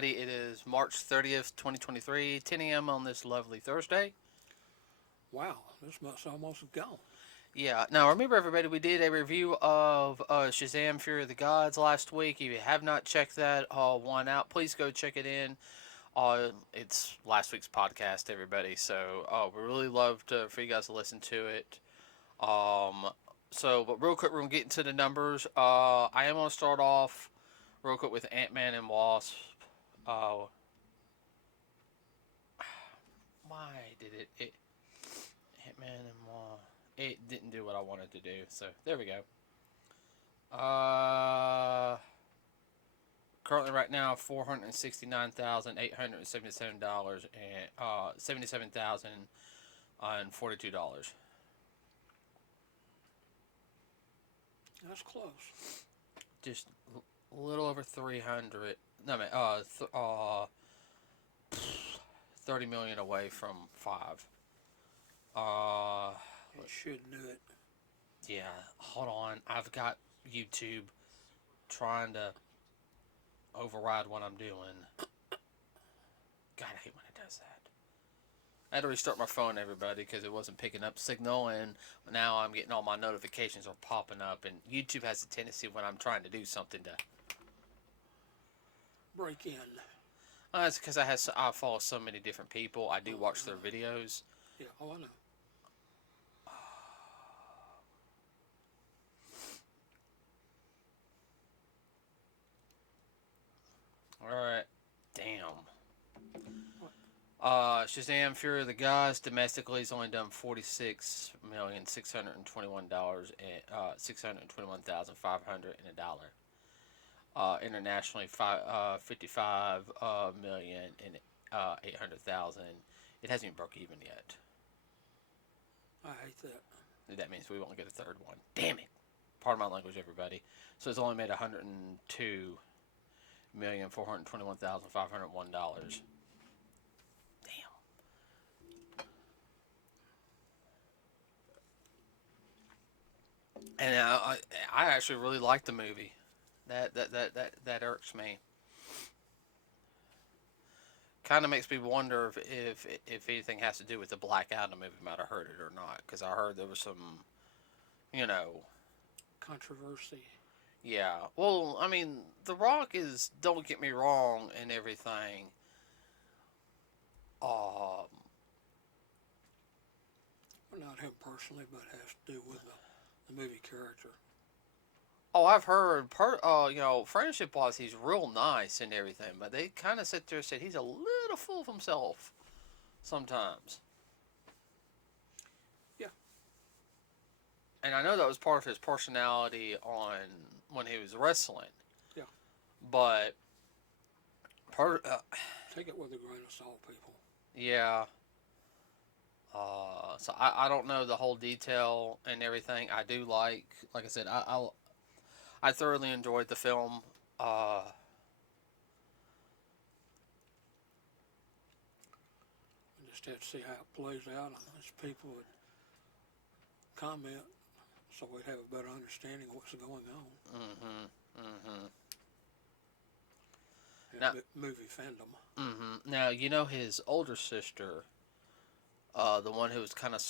everybody. It is March 30th, 2023, 10 a.m. on this lovely Thursday. Wow, this month's almost gone. Yeah, now remember, everybody, we did a review of Shazam Fury of the Gods last week. If you have not checked that one out, please go check it in. It's last week's podcast, everybody. So we really love for you guys to listen to it. But real quick, we're going to get into the numbers. I am going to start off real quick with Ant-Man and Wasp. Why did it Ant-Man and Wasp? It didn't do what I wanted to do. So there we go. Currently, right now, $469,877 and $77,042. That's close. Just a little over 300. No, man, 30 million away from 5. It should do it. Yeah, hold on. I've got YouTube trying to override what I'm doing. God, I hate when it does that. I had to restart my phone, everybody, because it wasn't picking up signal, and now I'm getting all my notifications are popping up, and YouTube has a tendency when I'm trying to do something to break in. It's because I follow so many different people. I do watch their videos. Yeah, I know. Alright. Damn. Shazam Fury of the Gods domestically has only done $46,621,500 in a dollar. Internationally, 55,800,000. It hasn't even broke even yet. I hate that. That means we won't get a third one. Damn it! Pardon my language, everybody. So it's only made $102,421,501. And I actually really like the movie. That irks me. Kind of makes me wonder if anything has to do with the Black Adam movie. Might have heard it or not, because I heard there was some, controversy. Yeah. Well, I mean, The Rock is, don't get me wrong, and everything. Well, not him personally, but it has to do with the movie character. Oh, I've heard, friendship-wise, he's real nice and everything, but they kind of sit there and said he's a little full of himself sometimes. Yeah. And I know that was part of his personality when he was wrestling. Yeah. But take it with a grain of salt, people. Yeah. So I don't know the whole detail and everything. I do like I said, I thoroughly enjoyed the film. Just have to see how it plays out. As people would comment, so we'd have a better understanding of what's going on. Now, movie fandom. Now, his older sister, the one who was kind of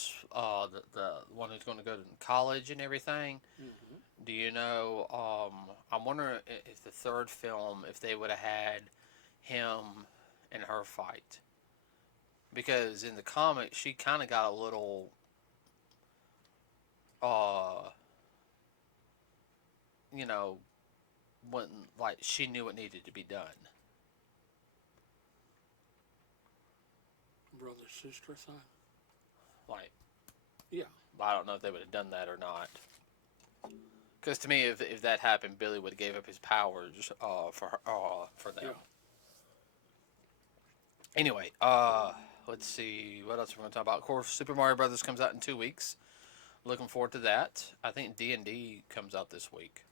the one who's going to go to college and everything. Do you know? I'm wondering if the third film, if they would have had him and her fight, because in the comic she kind of got a little, when she knew what needed to be done. Brother sister thing. Yeah. I don't know if they would have done that or not. Because to me, if that happened, Billy would have gave up his powers for them. Yeah. Anyway, let's see what else we're going to talk about. Of course, Super Mario Brothers comes out in 2 weeks. Looking forward to that. I think D&D comes out this week.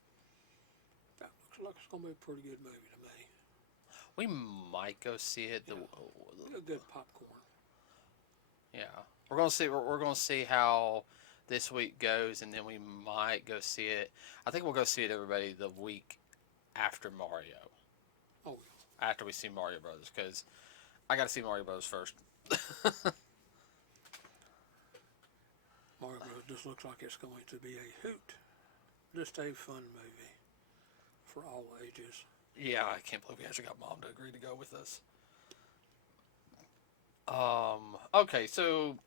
That looks like it's going to be a pretty good movie to me. We might go see it. Yeah, a good popcorn. Yeah, we're gonna see. We're gonna see how this week goes, and then we might go see it. I think we'll go see it, everybody, the week after Mario. Oh, after we see Mario Brothers, because I got to see Mario Brothers first. Mario Bros. Just looks like it's going to be a hoot. Just a fun movie for all ages. Yeah, I can't believe we actually got Mom to agree to go with us. Okay, so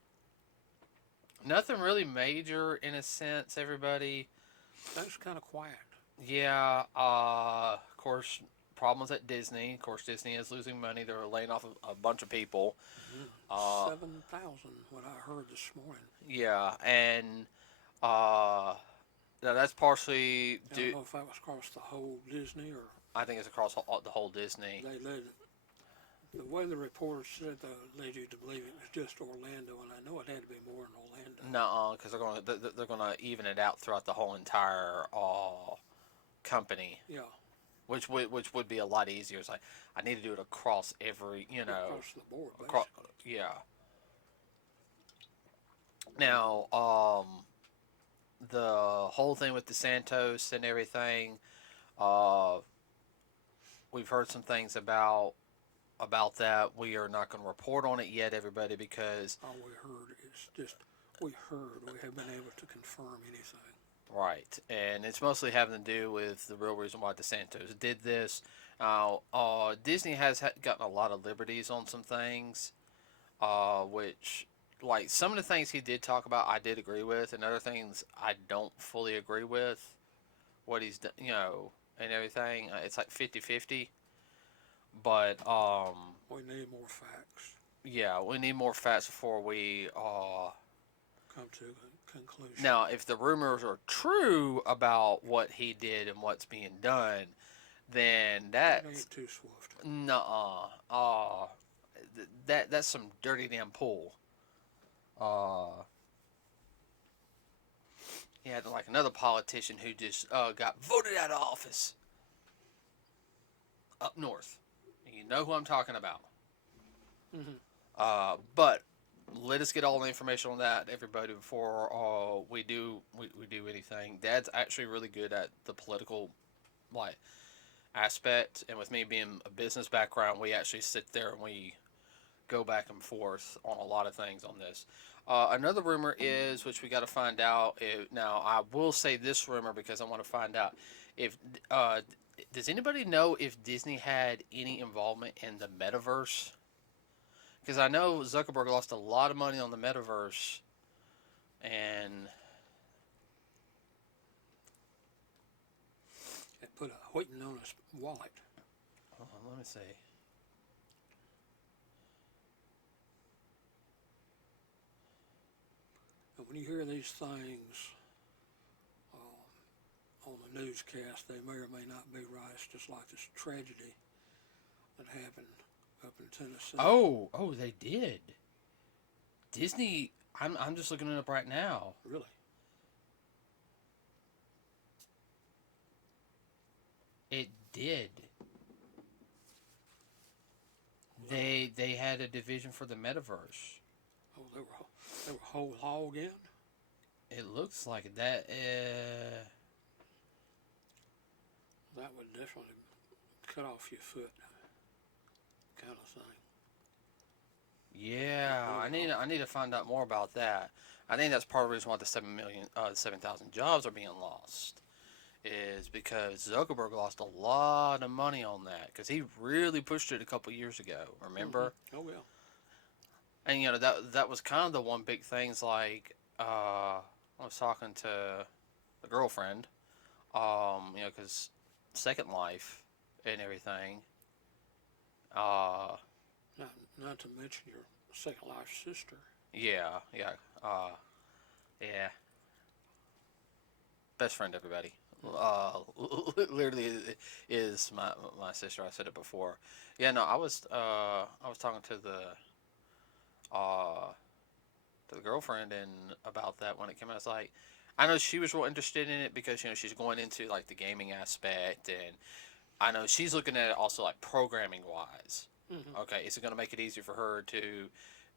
nothing really major in a sense, everybody. That's kind of quiet. Yeah, of course, problems at Disney. Of course, Disney is losing money. They're laying off a bunch of people. 7,000, what I heard this morning. Yeah, and uh, now that's partially I don't know if that was across the whole Disney or. I think it's across the whole Disney. They led. The way the reporters said led you to believe it was just Orlando, and I know it had to be more in Orlando. No, because they're gonna even it out throughout the whole entire company. Yeah. Which would be a lot easier. It's like I need to do it across every across the board, basically. Yeah. Now, the whole thing with DeSantos and everything, we've heard some things about that. We are not going to report on it yet, everybody, because all we heard is just we heard. We haven't been able to confirm anything. Right, and it's mostly having to do with the real reason why DeSantos did this. Disney has gotten a lot of liberties on some things, which, like, some of the things he did talk about, I did agree with, and other things I don't fully agree with. What he's done, and everything. It's like 50-50. But, we need more facts. Yeah, we need more facts before we, come to a conclusion. Now, if the rumors are true about what he did and what's being done, then that ain't too swift. Nuh-uh. That's some dirty damn pull. Yeah, like another politician who just got voted out of office up north. You know who I'm talking about. Mm-hmm. But let us get all the information on that, everybody, before we do anything. Dad's actually really good at the political aspect, and with me being a business background, we actually sit there and we go back and forth on a lot of things on this. Another rumor is, which we got to find out. Now, I will say this rumor because I want to find out if does anybody know if Disney had any involvement in the metaverse? Because I know Zuckerberg lost a lot of money on the metaverse, and it put a waiting on his wallet. Hold on, let me see. And when you hear these things on the newscast, they may or may not be right. It's just like this tragedy that happened up in Tennessee. Oh, they did. Disney. I'm just looking it up right now. Really? It did. They had a division for the metaverse. Oh, they were whole hog in? It looks like that. That would definitely cut off your foot, kind of thing. Yeah, I need to find out more about that. I think that's part of the reason why the 7,000 jobs are being lost, is because Zuckerberg lost a lot of money on that because he really pushed it a couple years ago. Remember? Mm-hmm. Oh yeah. And that was kind of the one big thing's like I was talking to the girlfriend, because Second Life and everything. Not to mention your Second Life sister. Yeah. Best friend, everybody. Literally is my sister. I said it before. Yeah, no, I was talking to the girlfriend and about that when it came out. It's like, I know she was real interested in it because she's going into like the gaming aspect, and I know she's looking at it also like programming wise. Mm-hmm. Okay, is it going to make it easier for her to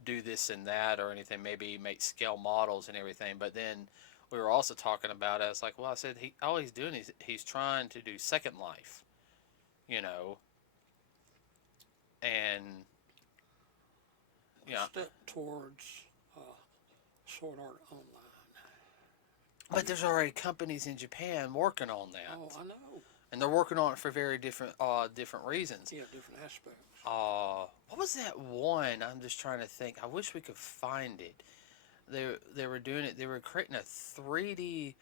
do this and that or anything? Maybe make scale models and everything. But then we were also talking about it. It's like, well, I said all he's doing is he's trying to do Second Life, and yeah, Step towards uh, Sword Art Online. but there's already companies in Japan working on that, Oh, I know. and they're working on it for very different reasons. Yeah, different aspects. What was that one? I'm just trying to think. I wish we could find it. They were doing it. They were creating a 3D.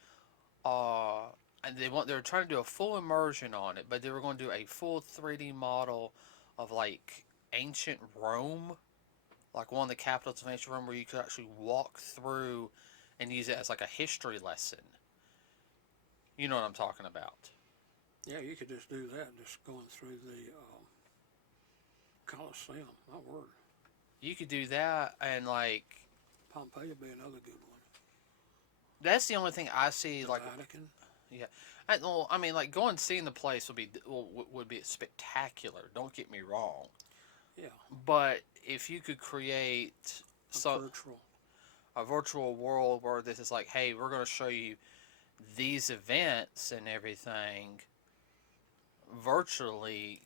And they were trying to do a full immersion on it, but they were going to do a full 3D model of like ancient Rome, like one of the capitals of ancient Rome, where you could actually walk through and use it as like a history lesson. You know what I'm talking about? Yeah, you could just do that, just going through the Colosseum. My word. You could do that, and like Pompeii would be another good one. that's the only thing I see. The Like, Vatican. yeah, I mean, like going and seeing the place would be spectacular. Don't get me wrong, Yeah, but if you could create virtual. a virtual world where this is like, hey, we're going to show you these events and everything virtually.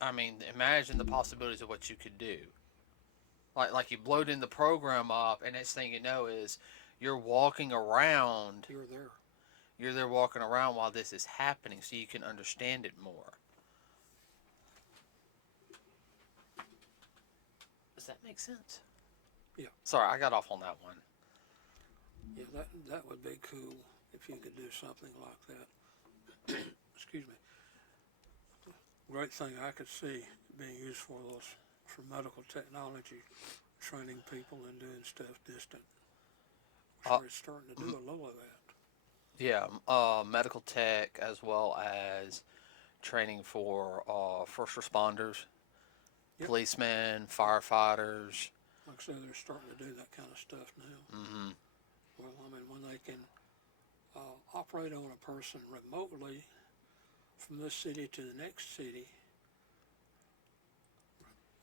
I mean, imagine the possibilities of what you could do. Like you load in the program up, and next thing you know is you're walking around. You're there. You're there walking around while this is happening, so you can understand it more. Does that make sense? Yeah. Sorry, I got off on that one. Yeah, that would be cool if you could do something like that. Excuse me. Great thing I could see being used for medical technology, training people and doing stuff distant. We're starting to do a little of that. Yeah, medical tech as well as training for first responders, Yep. policemen, firefighters. Like I said, they're starting to do that kind of stuff now. Mm-hmm. Well, I mean, when they can operate on a person remotely from this city to the next city,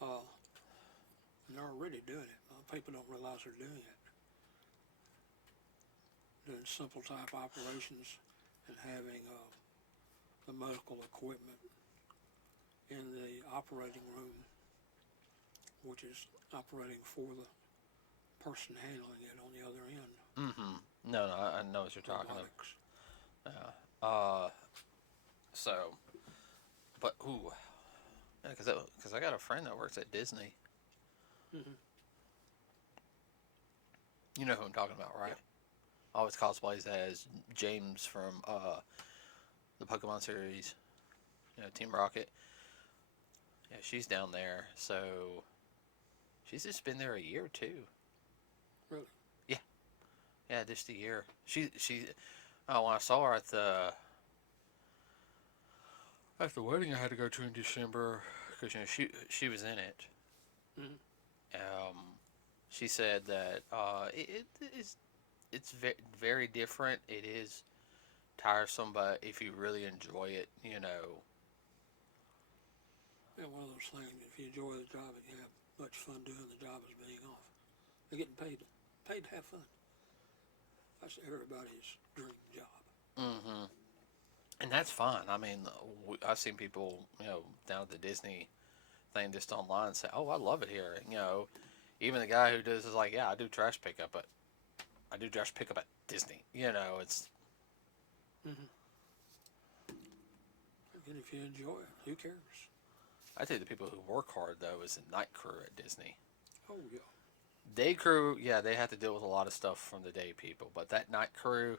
and they're already doing it. People don't realize they're doing it. Doing simple type operations and having the medical equipment in the operating room, which is operating for the person handling it on the other end. Mm-hmm. No, I know what you're talking Robotics. about. So, but ooh, yeah, because I got a friend that works at Disney. Mm-hmm. You know who I'm talking about, right? Yep. Always cosplays as James from the Pokemon series. You know, Team Rocket. Yeah, she's down there, so she's just been there a year or two. Really? Yeah, just a year. She. Oh, when I saw her at the wedding I had to go to in December, because she was in it. Mm-hmm. She said that it's very different. It is tiresome, but if you really enjoy it, you know. Yeah, one of those things. If you enjoy the job and you have much fun doing the job as being off, they're getting paid to have fun. That's everybody's dream job. Mm-hmm. And that's fine. I mean, I've seen people, down at the Disney thing just online say, "Oh, I love it here." You know, even the guy who does is like, "Yeah, I do trash pickup, but I do trash pickup at Disney." You know, it's. Mm-hmm. And if you enjoy it, who cares? I think the people who work hard though is the night crew at Disney. Oh yeah. Day crew, yeah, they have to deal with a lot of stuff from the day people, but that night crew,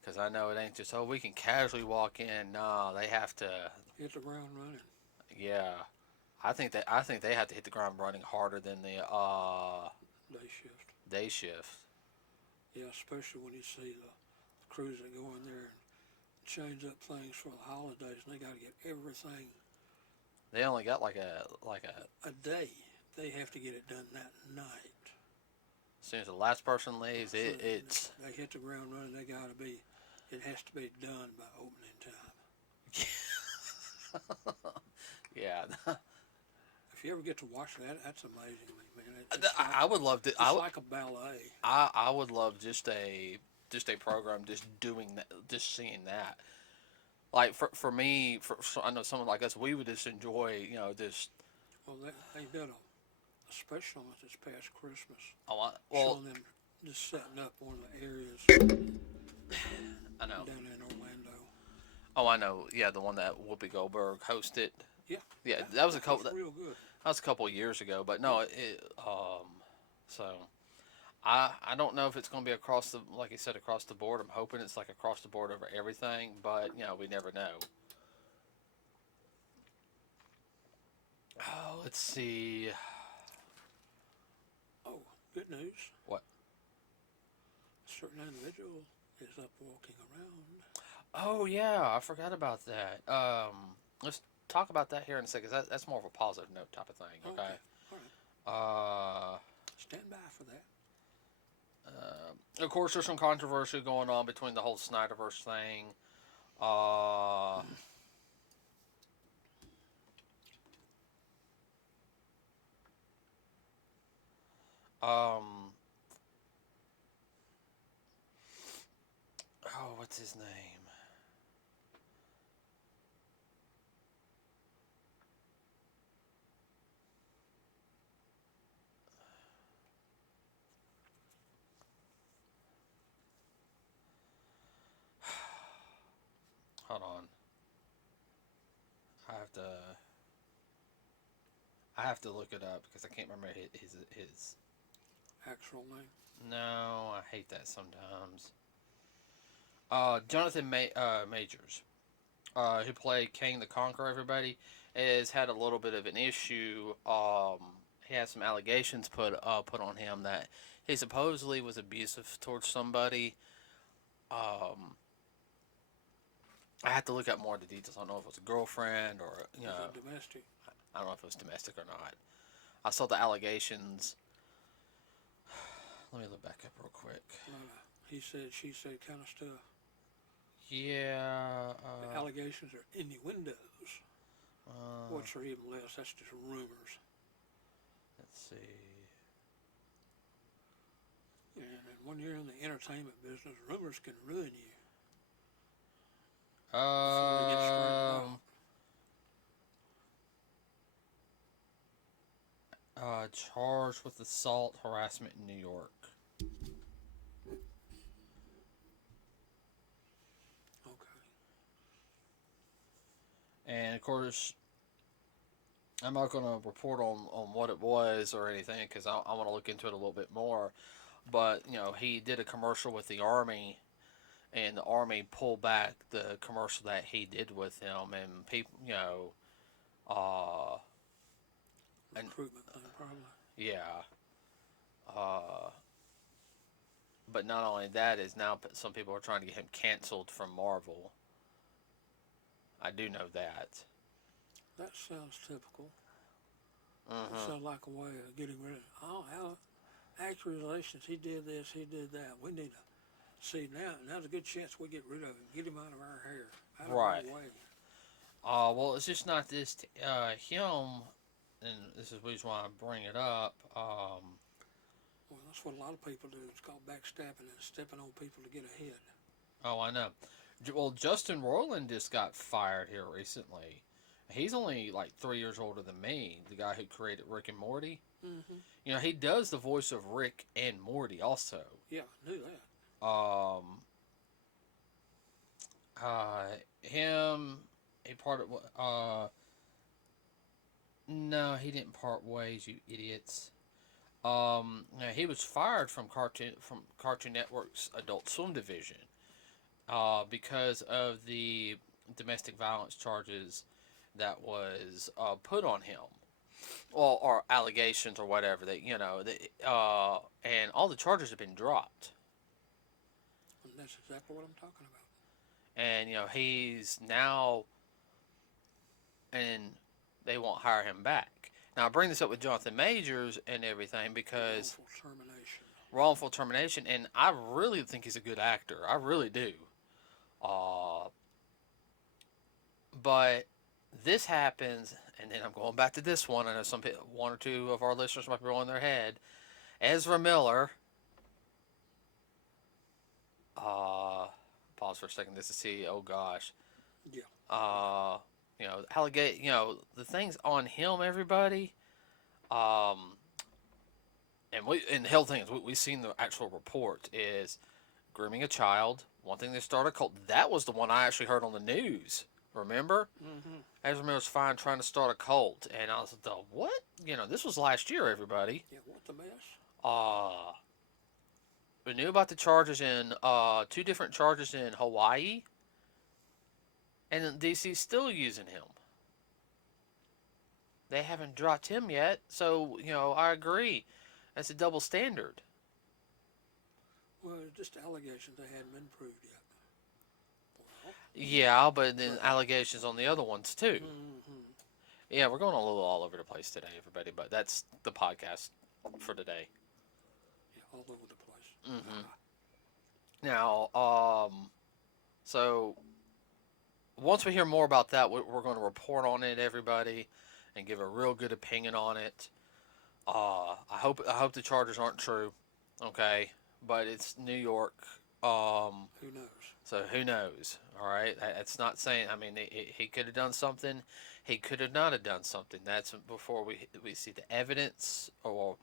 because I know it ain't just we can casually walk in. Nah, they have to hit the ground running. Yeah, I think they have to hit the ground running harder than the Day shift. Day shift. Yeah, especially when you see the crews that go in there and change up things for the holidays, and they got to get everything. They only got like a day. They have to get it done that night. As soon as the last person leaves, it's. They hit the ground running. They got to be. It has to be done by opening time. Yeah. If you ever get to watch that, that's amazing, man. I would love to. It's like a ballet. I would love just a program just doing that, just seeing that. Like me, I know someone like us, we would just enjoy, just. Well, they did a special on it this past Christmas, Well, showing them just setting up one of the areas I know. down in Orlando. Oh, I know. Yeah, the one that Whoopi Goldberg hosted. Yeah, Yeah, that was a that couple. was real good. That was a couple of years ago, but no, Yeah. so I don't know if it's going to be across the, like you said, across the board. I'm hoping it's like across the board over everything, but we never know. Oh, let's see. Oh, good news. What? A certain individual is up walking around. Oh yeah, I forgot about that. Let's talk about that here in a second. That's more of a positive note type of thing. Okay. All right. Uh, Stand by for that. of course, there's some controversy going on between the whole Snyderverse thing. Uh, um, oh, what's his name? Hold on. I have to. I have to look it up because I can't remember his. Actual name. No, I hate that sometimes. Jonathan Majors, who played King the Conqueror, everybody, has had a little bit of an issue. He has some allegations put on him that he supposedly was abusive towards somebody. Um, I have to look up more of the details. I don't know if it was a girlfriend or Was it domestic? I don't know if it was domestic or not. I saw the allegations. Let me look back up real quick. He said, she said kind of stuff. Yeah. The allegations are innuendos. Which are even less. That's just rumors. Let's see. And when you're in the entertainment business, rumors can ruin you. Charged with assault harassment in New York. Okay. And of course, I'm not going to report on what it was or anything because I want to look into it a little bit more. But he did a commercial with the Army, and the Army pulled back the commercial that he did with him, and people, Recruitment thing, probably. yeah. Uh, but not only that is now some people are trying to get him canceled from Marvel. I do know that. That sounds typical. Mm-hmm. It sounds like a way of getting rid of. Oh, actor relations. He did this. He did that. We need to see now. Now's a good chance we get rid of him. Get him out of our hair. Out of our way. Well, it's just not this him, and this is the reason why I bring it up. Well, that's what a lot of people do. It's called backstabbing and stepping on people to get ahead. Oh, I know. Well, Justin Roiland just got fired here recently. He's only like 3 years older than me, the guy who created Rick and Morty. Mm-hmm. He does the voice of Rick and Morty also. Yeah, I knew that. Him, he parted. No, he didn't part ways, you idiots. He was fired from Cartoon Network's Adult Swim division, because of the domestic violence charges that was put on him, well, or allegations or whatever that and all the charges have been dropped. And that's exactly what I'm talking about. And he's now, and they won't hire him back. Now I bring this up with Jonathan Majors and everything because wrongful termination, and I really think he's a good actor. I really do. But this happens, and then I'm going back to this one. I know one or two of our listeners might be rolling their head. Ezra Miller. Pause for a second. This is see. Oh gosh. Yeah. The things on him, everybody. Um, and the hell thing is, we've seen the actual report is grooming a child, wanting to start a cult. That was the one I actually heard on the news. Remember? Mm-hmm. Ezra was fine trying to start a cult, and I was like, what? This was last year, everybody. Yeah, what the mess? Uh, we knew about the charges in, two different charges in Hawaii, and then DC's still using him. They haven't dropped him yet, so, I agree. That's a double standard. Well, it's just allegations they hadn't been proved yet. Well, Yeah, but then allegations on the other ones, too. mm-hmm. Yeah, we're going a little all over the place today, everybody, but that's the podcast for today. Yeah, all over the place. Mm-hmm. Now, so once we hear more about that, we're going to report on it, everybody, and give a real good opinion on it. I hope the charges aren't true, okay? But it's New York. Who knows? So who knows? All right, that's not saying. I mean, he could have done something. He could have not have done something. That's before we see the evidence, or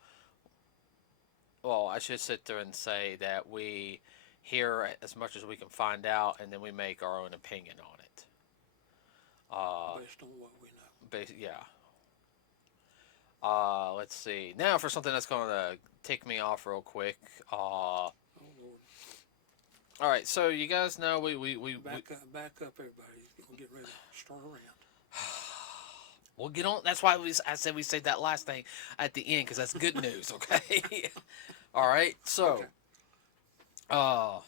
well, I should sit there and say that we hear as much as we can find out, and then we make our own opinion on it. Based on what we know. Yeah. Let's see. Now for something that's going to tick me off real quick. Oh Lord. All right, so you guys know we back up, everybody. We'll get ready to start around. We'll get on. That's why I said we say that last thing at the end because that's good news. Okay. All right. So, Okay.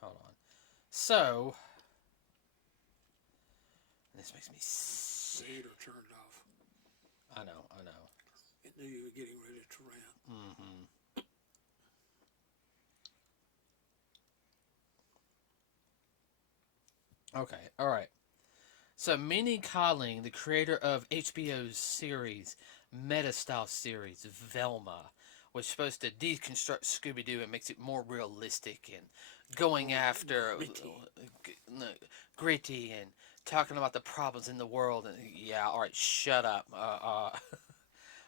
hold on. So, this makes me sick. The heater turned off. I know. It knew you were getting ready to rant. Mm-hmm. Okay, all right. So, Minnie Kaling, the creator of HBO's series, meta-style series, Velma, was supposed to deconstruct Scooby-Doo and makes it more realistic and going after gritty and talking about the problems in the world. And yeah, all right, shut up.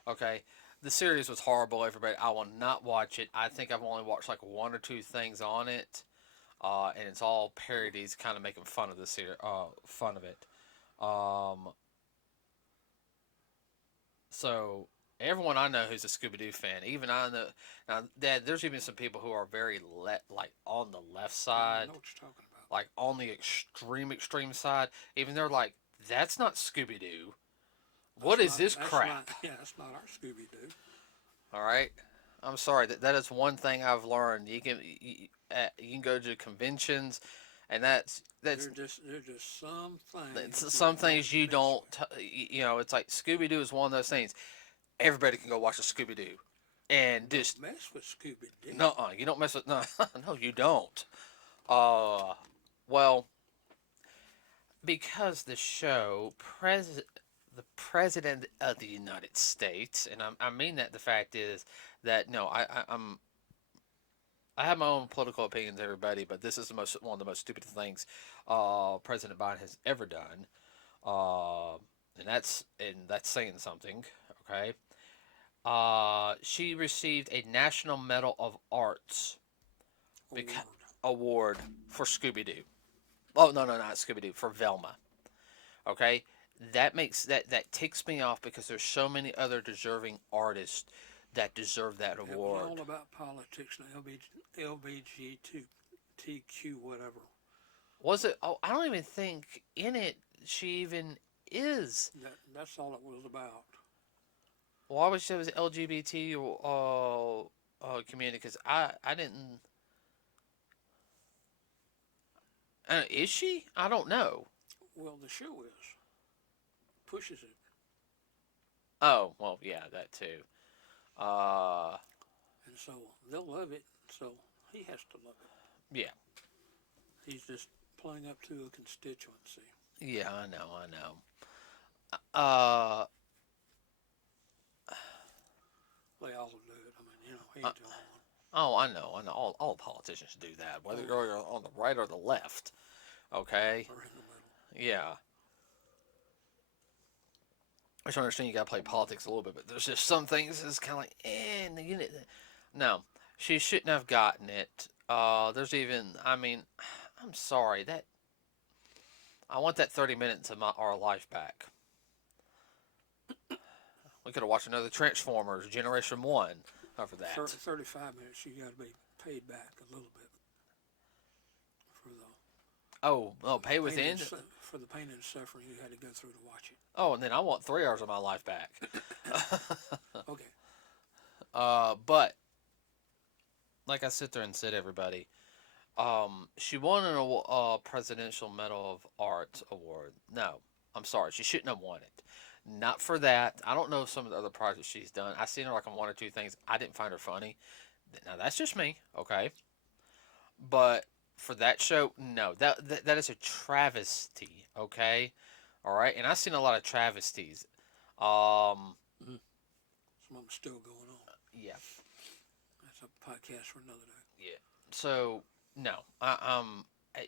Okay. The series was horrible, everybody. I will not watch it. I think I've only watched like one or two things on it. And it's all parodies, kind of making fun of the series, fun of it. So everyone I know who's a Scooby Doo fan, even I know now, Dad. There's even some people who are very like on the left side, I know what you're talking about. like on the extreme side. Even they're like, that's not Scooby Doo. What is this crap? That's not our Scooby Doo. All right. I'm sorry. That is one thing I've learned. You can go to conventions, and that's They're just some things. some things you don't. It's like Scooby Doo is one of those things. Everybody can go watch a Scooby Doo, and just mess with Scooby Doo. No, you don't mess with no. No, you don't. Well, because the show the president of the United States, and I mean that the fact is that no, I have my own political opinions, everybody, but this is one of the most stupid things President Biden has ever done, and that's saying something. Okay, she received a National Medal of Arts award for Scooby Doo. Oh no, not Scooby Doo, for Velma. Okay, that ticks me off because there's so many other deserving artists that deserve that award. It was all about politics and LGBTQ whatever. Was it? Oh, I don't even think in it she even is. That's all it was about. Why would she say it was LGBT community? Because I didn't. Is she? I don't know. Well, the show pushes it. Oh well, yeah, that too. And so they'll love it. So he has to love it. Yeah. He's just playing up to a constituency. Yeah, I know. They all do it. I mean, he's the only one. Oh, I know, I know. All politicians do that, whether Oh, you're on the right or the left. Okay, or in the middle. yeah. I just understand you gotta play politics a little bit, but there's just some things that's kind of like, no, she shouldn't have gotten it. There's even, I mean, I'm sorry that I want that 30 minutes of our life back. We could have watched another Transformers Generation One over that. 35 minutes, you got to be paid back a little bit for Oh, pay within. for the pain and suffering you had to go through to watch it. Oh, and then I want 3 hours of my life back. Okay. But like I sit there and said, everybody, she won a Presidential Medal of Art award. No, I'm sorry, she shouldn't have won it. Not for that. I don't know some of the other projects she's done. I seen her like on one or two things. I didn't find her funny. Now that's just me, okay? But for that show, no, that is a travesty, okay? All right, and I've seen a lot of travesties. Mm-hmm. Some of them still going on. Yeah, That's a podcast for another day. yeah. So no,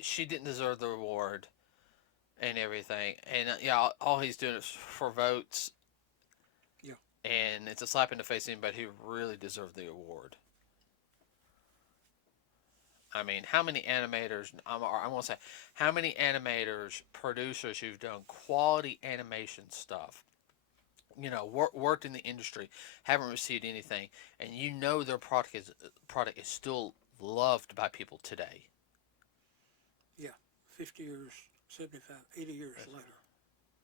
she didn't deserve the award and everything. And yeah, all he's doing is for votes. Yeah. And it's a slap in the face to anybody who really deserved the award. I mean, how many animators? I'm gonna say, how many animators, producers who've done quality animation stuff, worked in the industry, haven't received anything, and their product is still loved by people today. Yeah. 50 years, 75, 80 years later.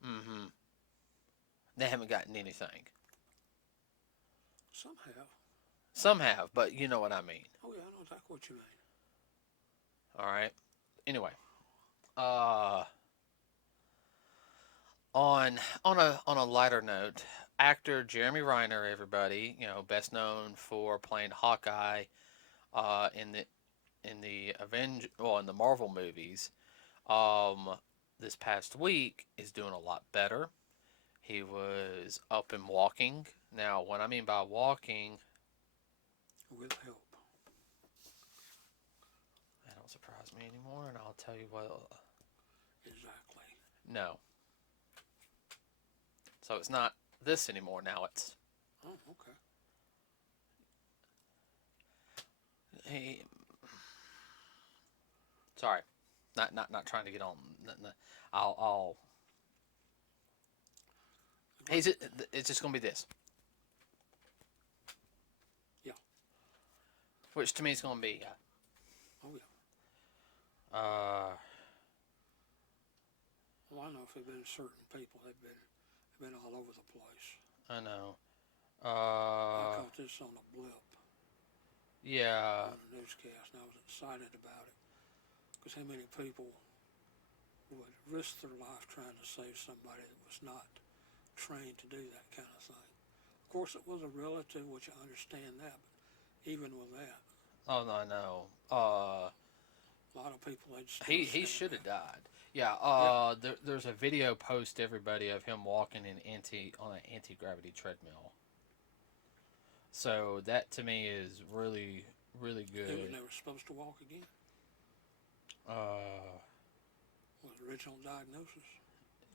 Mm-hmm. They haven't gotten anything. Some have. Some have, but you know what I mean. Oh, yeah, I know exactly what you mean. All right. Anyway, uh, on a lighter note, actor Jeremy Renner, everybody, best known for playing Hawkeye, in the Marvel movies. This past week is doing a lot better. He was up and walking. Now, what I mean by walking, With help. that don't surprise me anymore, and I'll tell you what. Exactly. No. So it's not this anymore. Now it's Oh, okay. he. Sorry, not trying to get on. I'll. It's just gonna be this. Yeah. Which to me is gonna be. Oh, yeah. Uh. Well, I know if they've been certain people, they've been all over the place. I know. I caught this on a blip Yeah. on a newscast, and I was excited about it because how many people would risk their life trying to save somebody that was not trained to do that kind of thing. Of course, it was a relative, which I understand that, but even with that, Oh no, I know. a lot of people they'd still He stand should have there. died. Yeah. Yep. There's a video post everybody of him walking on an anti-gravity treadmill. So that to me is really really He was good. never supposed to walk again. Uh. Was original diagnosis.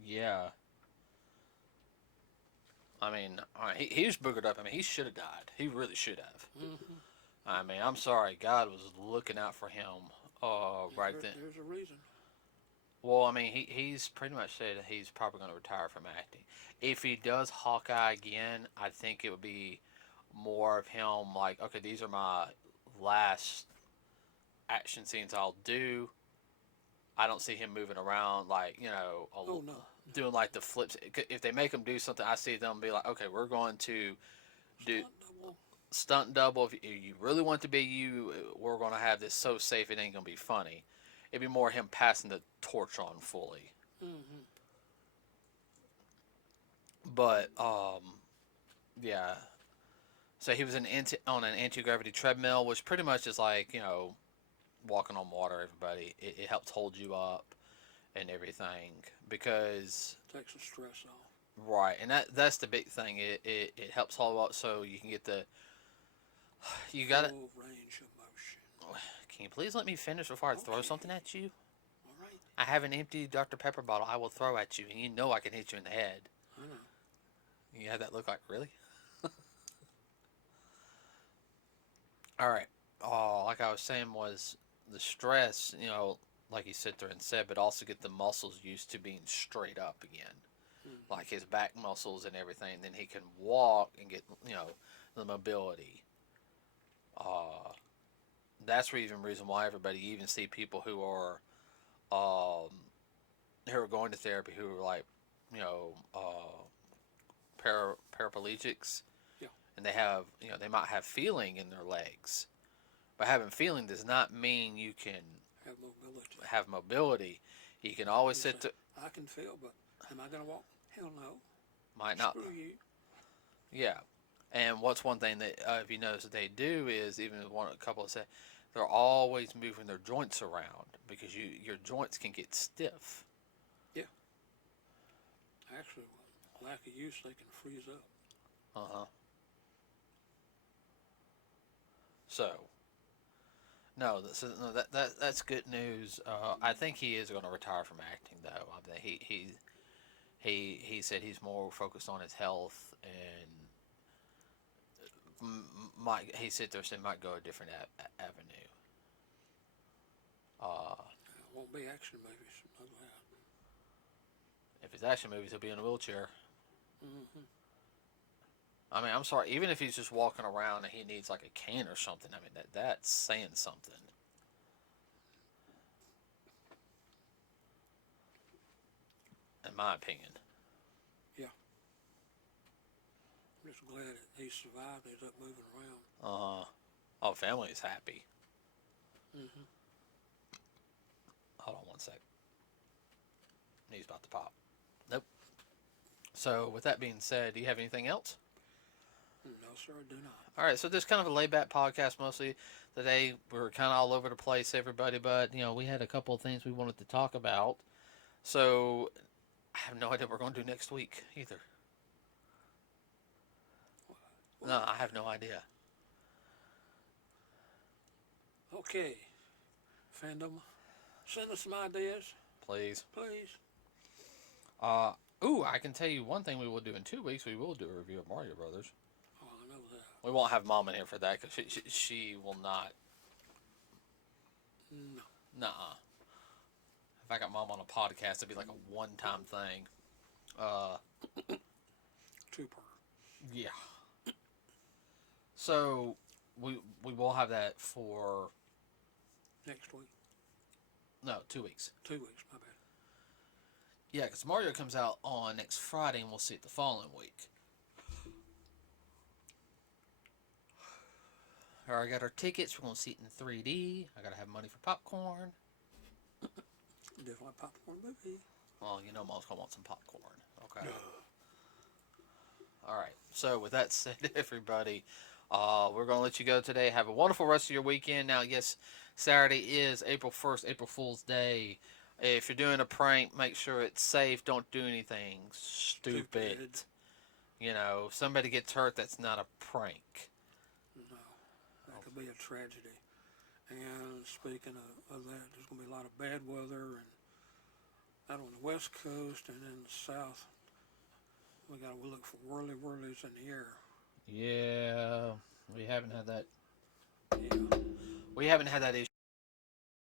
Yeah. I mean, he was boogered up. I mean, he should have died. He really should have. Mm-hmm. I mean, I'm sorry. God was looking out for him. Right then. There's a reason. Well, I mean, he's pretty much said that he's probably going to retire from acting. If he does Hawkeye again, I think it would be more of him like, okay, these are my last action scenes I'll do. I don't see him moving around like, Oh no. doing like the flips. If they make him do something, I see them be like, okay, we're going to do Stunt double. stunt double. If you really want to be you, we're going to have this so safe it ain't going to be funny. It'd be more him passing the torch on fully. Mm-hmm. But yeah. So he was on an anti gravity treadmill, which pretty much is like walking on water. Everybody, it helps hold you up and everything because Takes the stress off. right, and that's the big thing. It helps hold up so you can get the You got it. Full range of motion. Can you please let me finish before I throw Okay. something at you? All right. I have an empty Dr. Pepper bottle I will throw at you, and you know I can hit you in the head. I know. You have that look like, really? All right. Like I was saying, was the stress, like he sit there and said, but also get the muscles used to being straight up again. Mm-hmm. Like his back muscles and everything. Then he can walk and get, the mobility. That's the reason why everybody, you even see people who are going to therapy who are like, paraplegics. Yeah. And they have, they might have feeling in their legs. But having feeling does not mean you can have mobility. You can always sit to... I can feel, but am I going to walk? Hell no. Might not. Screw you. Yeah. And what's one thing that, if you notice that they do is, even a couple of say, they're always moving their joints around because your joints can get stiff. Yeah. Actually, lack of use, they can freeze up. Uh-huh. So, no, that's good news. I think he is going to retire from acting, though. I mean, he said he's more focused on his health and he sit there and said might go a different avenue. It won't be action movies. Know that. If it's action movies, he'll be in a wheelchair. Mm-hmm. I mean, I'm sorry. Even if he's just walking around and he needs like a cane or something, I mean that's saying something. In my opinion. Yeah. I'm just glad that he survived. He's up moving around. Oh, family is happy. Mm-hmm. Hold on one sec. He's about to pop. Nope. So, with that being said, do you have anything else? No, sir, I do not. All right, so this kind of a laid-back podcast mostly. Today, we were kind of all over the place, everybody, but, we had a couple of things we wanted to talk about. So, I have no idea what we're going to do next week, either. No, I have no idea. Okay. Fandom, send us some ideas. Please. Please. I can tell you one thing we will do in 2 weeks. We will do a review of Mario Brothers. Oh, I know that. We won't have Mom in here for that because she will not. No. Nuh-uh. If I got Mom on a podcast, it'd be like a one-time thing. Two-part. Yeah. So we will have that for Next week. no 2 weeks. 2 weeks. My bad. Yeah, because Mario comes out on next Friday, and we'll see it the following week. All right, I got our tickets. We're going to see it in 3D. I got to have money for popcorn. Definitely a popcorn movie. Well, Mom's going to want some popcorn. Okay. All right. So, with that said, everybody, we're going to let you go today. Have a wonderful rest of your weekend. Now, yes, Saturday is April 1st, April Fool's Day. If you're doing a prank, make sure it's safe. Don't do anything stupid. If somebody gets hurt, that's not a prank. No, that could be a tragedy. And speaking of that, there's going to be a lot of bad weather and out on the west coast and in the south. We got to look for whirlies in the air. Yeah, we haven't had that. Yeah. We haven't had that issue.